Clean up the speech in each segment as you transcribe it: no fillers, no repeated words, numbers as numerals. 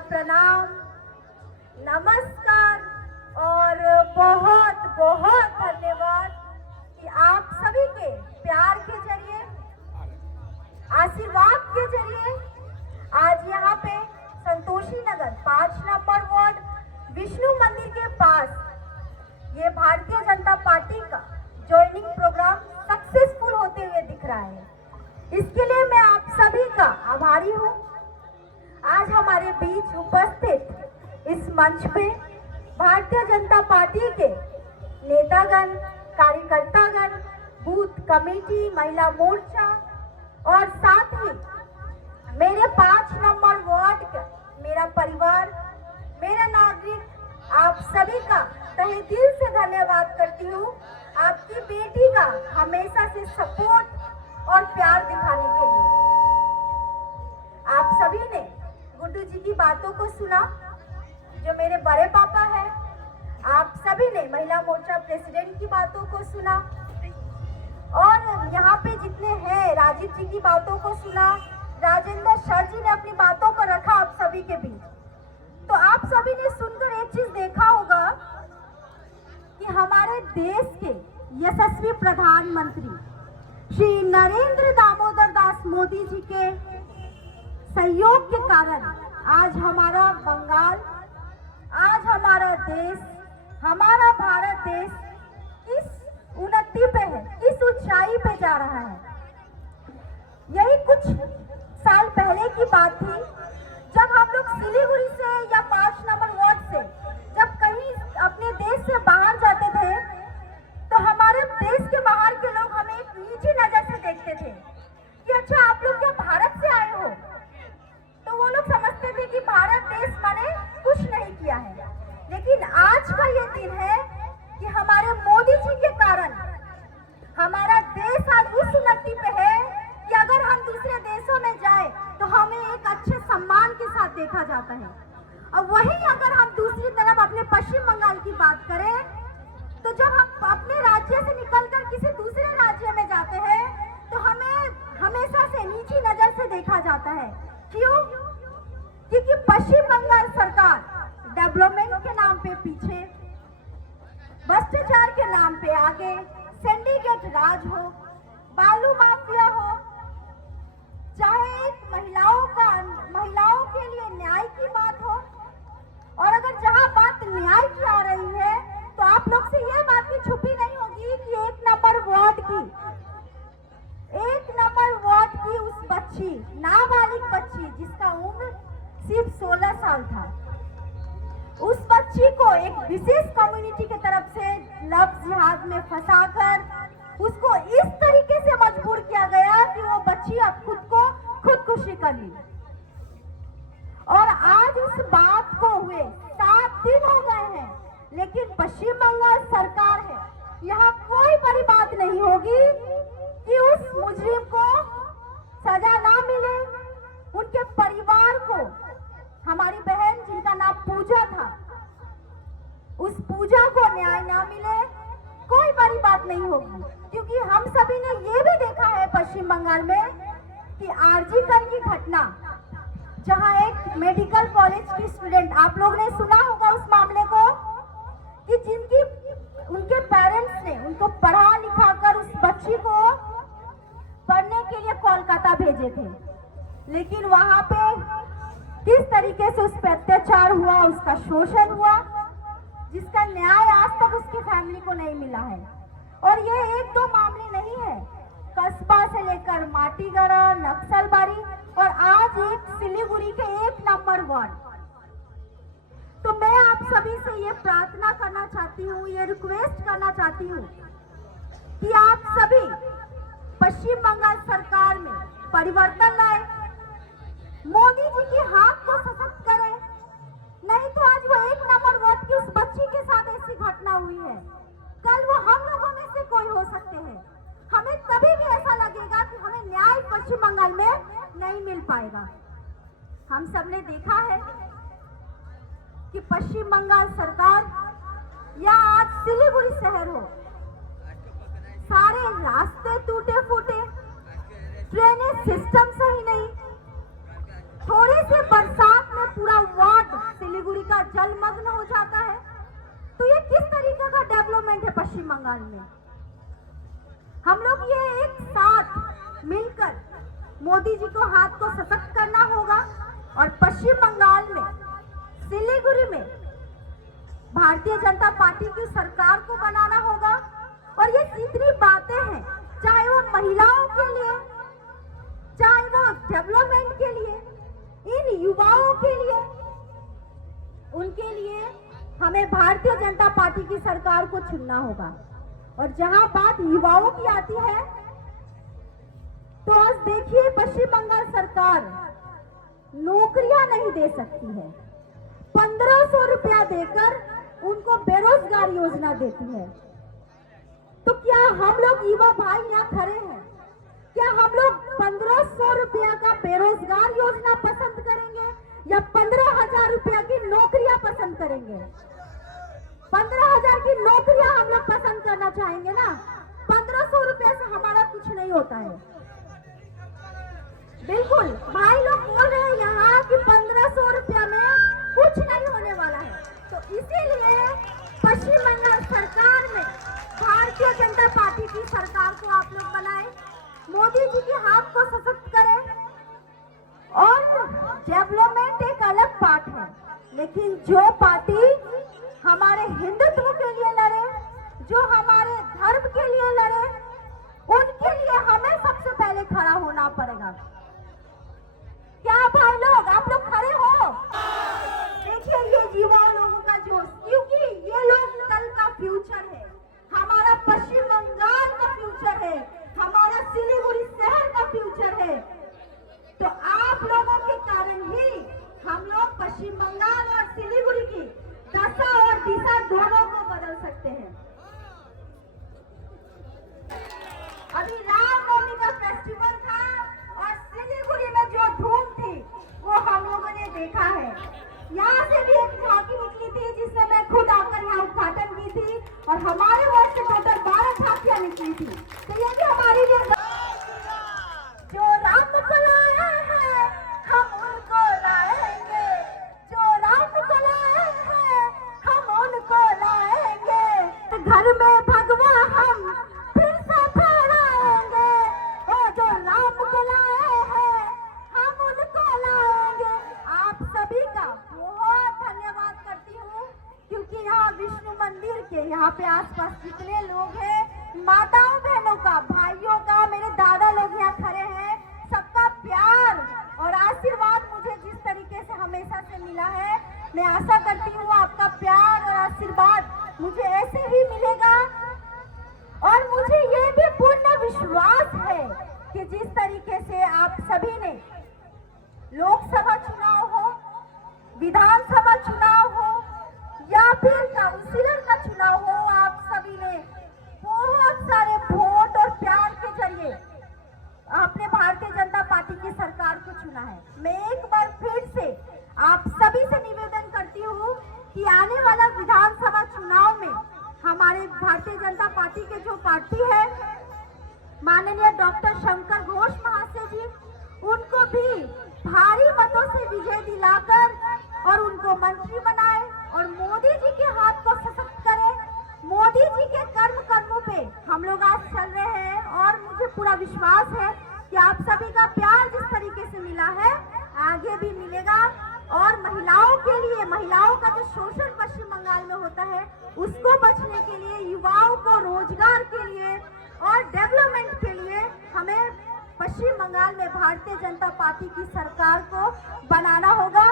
प्रणाम, नमस्कार और बहुत बहुत धन्यवाद कि आप सभी के प्यार के जरिए, आशीर्वाद के जरिए आज यहाँ पे संतोषी नगर 5 नंबर वार्ड विष्णु मंदिर के पास ये भारतीय जनता पार्टी का ज्वाइनिंग प्रोग्राम सक्सेसफुल होते हुए दिख रहा है। इसके लिए मैं आप सभी का आभारी हूँ। आज हमारे बीच उपस्थित इस मंच पे भारतीय जनता पार्टी के नेतागण, कार्यकर्तागण, बूथ कमेटी, महिला मोर्चा और साथ ही मेरे 5 नंबर वार्ड का मेरा परिवार, मेरा नागरिक, आप सभी का तहे दिल से धन्यवाद करती हूँ। आपकी बेटी का हमेशा से सपोर्ट और प्यार दिखाने के लिए। आप सभी ने गुड्डू जी की बातों को सुना, जो मेरे बड़े पापा हैं। आप सभी ने महिला मोर्चा प्रेसिडेंट की बातों को सुना और यहाँ पे जितने हैं राजीव जी की बातों को सुना। राजेंद्र सर जी ने अपनी बातों को रखा आप सभी के बीच। तो आप सभी ने सुनकर एक चीज देखा होगा कि हमारे देश के यशस्वी प्रधानमंत्री श्री नरेंद्र दामोदर दास मोदी जी के सहयोग के कारण आज हमारा बंगाल, आज हमारा देश, हमारा भारत देश किस उन्नति पे है, किस ऊंचाई पे जा रहा है। यही कुछ साल पहले की बात थी जब हम लोग सिलीगुड़ी से या 5 नंबर वार्ड से जब कहीं अपने देश से बाहर जाते थे तो हमारे देश के बाहर के लोग हमें एक नीची नजर से देखते थे कि अच्छा आप लोग क्या भारत से आए हो। तो वो लोग समझते थे कि भारत देश मैंने कुछ नहीं किया है। लेकिन आज का ये दिन है कि हमारे मोदी जी के कारण हमारा देश आज उस उन्नति पे है कि अगर हम दूसरे देशों में जाए तो हमें एक अच्छे सम्मान के साथ देखा जाता है। और वहीं अगर हम दूसरी तरफ अपने पश्चिम बंगाल की बात करें तो जब हम अपने राज्य से निकलकर किसी दूसरे राज्य में जाते हैं तो हमें हमेशा से नीची नजर से देखा जाता है। क्यों? क्योंकि पश्चिम बंगाल सरकार डेवलपमेंट के नाम पे पीछे, भ्रष्टाचार के नाम पे आगे, सिंडिकेट राज हो, बालू माफिया हो, चाहे एक महिलाओं के लिए न्याय की बात हो, और अगर जहां बात न्याय की आ रही है तो आप लोग से यह बात भी छुपी नहीं होगी कि 1 नंबर वार्ड की उस बच्ची, नाबालिग बच्ची जिसका उम्र सिर्फ 16 साल था, उस बच्ची को एक विशेष कम्युनिटी की तरफ से लव जिहाद में फंसाकर उसको इस तरीके से मजबूर किया गया कि वो बच्ची अब खुदकुशी कर ली। और आज उस बात को हुए 7 दिन हो गए हैं, लेकिन पश्चिम बंगाल सरकार है, यहाँ कोई बड़ी बात नहीं होगी कि उस मुजरिम को सजा ना मिले, उनके परिवार को, हमारी बहन जिनका नाम पूजा था, उस पूजा को न्याय ना मिले, कोई बड़ी बात नहीं होगी। क्योंकि हम सभी ने ये भी देखा है पश्चिम बंगाल में कि आरजी कर की घटना, जहां एक मेडिकल कॉलेज की स्टूडेंट, आप लोग ने सुना होगा उस मामले को, कि जिनकी उनके पेरेंट्स ने उनको पढ़ा लिखा कर उस बच्ची को पढ़ने के लिए कोलकाता भेजे थे, लेकिन वहां पे किस तरीके से उस पर अत्याचार हुआ, उसका शोषण हुआ, जिसका न्याय आज तक उसकी फैमिली को नहीं मिला है। और ये 1-2 मामले नहीं है, कस्बा से लेकर माटीगड़ा, नक्सलबारी और आज एक सिलीगुड़ी के 1 नंबर वार्ड। तो मैं आप सभी से ये प्रार्थना करना चाहती हूँ, ये रिक्वेस्ट करना चाहती हूँ कि आप सभी पश्चिम बंगाल सरकार में परिवर्तन लाए, मोदी जी की हाथ को सशक्त करें। नहीं तो आज वो 1 नंबर वार्ड की उस बच्ची के साथ ऐसी घटना हुई है, कल वो हम लोगों में से कोई हो सकते हैं। हमें तभी भी ऐसा लगेगा कि हमें न्याय पश्चिम बंगाल में नहीं मिल पाएगा। हम सबने देखा है कि पश्चिम बंगाल सरकार या आज सिलीगुड़ी शहर हो, सारे रास्ते टूटे फूटे, ट्रेनें सिस्टम सही नहीं, थोड़ी सी बरसात में पूरा जिला जलमग्न हो जाता है। तो ये किस तरीके का डेवलपमेंट है पश्चिम बंगाल में? हम लोग ये एक साथ मिलकर मोदी जी को हाथ को सशक्त करना होगा और पश्चिम बंगाल में सिलीगुड़ी में भारतीय जनता पार्टी की सरकार को बनाना होगा। और ये जितनी बातें हैं, चाहे वो महिलाओं के लिए, चाहे वो डेवलपमेंट के लिए, इन युवाओं के लिए, उनके लिए हमें भारतीय जनता पार्टी की सरकार को चुनना होगा। और जहां बात युवाओं की आती है, तो आज देखिए पश्चिम बंगाल सरकार नौकरियां नहीं दे सकती है। 1500 रुपया देकर उनको बेरोजगार योजना देती है। तो क्या हम लोग युवा भाई यहाँ खड़े हैं, क्या हम लोग 1500 रुपया का बेरोजगार योजना पसंद करेंगे या 15,000 रुपया की नौकरियां पसंद करेंगे? 15,000 की नौकरियां हम लोग पसंद करना चाहेंगे ना। 1500 रुपया से हमारा कुछ नहीं होता है। बिल्कुल भाई लोग बोल रहे हैं यहाँ कि 1500 रुपया में कुछ नहीं होने वाला है। तो इसीलिए पश्चिम बंगाल सरकार में भारतीय जनता पार्टी की सरकार को आप लोग बनाए, मोदी जी के हाथ को सशक्त करें। और डेवलपमेंट एक अलग बात है, लेकिन जो पार्टी हमारे हिंदुत्व के लिए लड़े, जो हमारे धर्म के लिए लड़े, उनके लिए हमें सबसे पहले खड़ा होना पड़ेगा। क्या भाई लोग, आप लोग खड़े हो? देखिए ये युवा लोगों का जोश, क्योंकि ये लोग कल का फ्यूचर है, हमारा पश्चिम बंगाल का फ्यूचर है, हमारा सिलीगुड़ी शहर का फ्यूचर है। तो आप लोगों के कारण ही हम लोग पश्चिम बंगाल और सिलीगुड़ी की दशा और दिशा दोनों को बदल सकते हैं। अभी रामनवमी का फेस्टिवल था और सिलीगुड़ी में जो धूम थी वो हम लोगों ने देखा है। यहाँ से भी एक झांकी निकली थी जिसमें मैं खुद आकर यहाँ उद्घाटन की थी और हमारे वर्ष से टोटल 12 झांकियां निकली थी। तो ये भी हमारी लिए जो राम को लाए हैं हम उनको लाएंगे, जो राम को लाए हैं हम उनको लाएंगे। घर में भगवा हम फिर से फहराएंगे, और जो राम को लाए हैं हम उनको लाएंगे। आप सभी का बहुत धन्यवाद करती हूँ, क्योंकि यहाँ विष्णु मंदिर के यहाँ पे आसपास जितने लोग हैं, माताओं बहनों का, भाइयों का, मेरे दादा लोग यहाँ खड़े हैं, सबका प्यार और आशीर्वाद मुझे जिस तरीके से हमेशा से मिला है, मैं आशा करती हूँ आपका प्यार और आशीर्वाद मुझे ऐसे ही मिलेगा। और मुझे ये भी पूर्ण विश्वास है कि जिस तरीके से आप सभी ने लोकसभा चुनाव हो, विधानसभा चुनाव हो या फिर काउंसिलर का चुनाव हो, आप सभी ने बहुत सारे वोट और प्यार के जरिए आपने भारतीय जनता पार्टी की सरकार को चुना है। मैं एक बार फिर से आप सभी से निवेदन करती हूँ कि आने वाला विधानसभा चुनाव में हमारे भारतीय जनता पार्टी के जो पार्टी है, माननीय डॉक्टर शंकर घोष महाशय जी, उनको भी भारी मतों से विजय दिलाकर और उनको मंत्री बनाए और मोदी जी के हाथ को सशक्त करें। मोदी जी के कर्मों पे हम लोग आज चल रहे हैं और मुझे पूरा विश्वास है कि आप सभी का प्यार जिस तरीके से मिला है आगे भी मिलेगा। और महिलाओं के लिए, महिलाओं का जो शोषण पश्चिम बंगाल में होता है, उसको बचने के लिए, युवाओं को रोजगार के लिए और डेवलपमेंट के लिए हमें पश्चिम बंगाल में भारतीय जनता पार्टी की सरकार को बनाना होगा।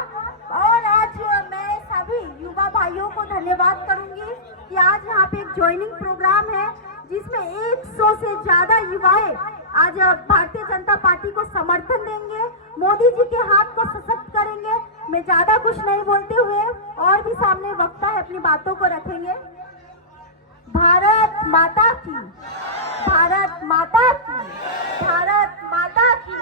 और आज मैं सभी युवा भाइयों को धन्यवाद करूंगी कि आज यहाँ पे एक ज्वाइनिंग प्रोग्राम है जिसमें 100 से ज्यादा युवाएं आज भारतीय जनता पार्टी को समर्थन देंगे, मोदी जी के हाथ को सशक्त करेंगे। मैं ज्यादा कुछ नहीं बोलते हुए और भी सामने वक्ता है अपनी बातों को रखेंगे। भारत माता की, भारत माता की, भारत माता की।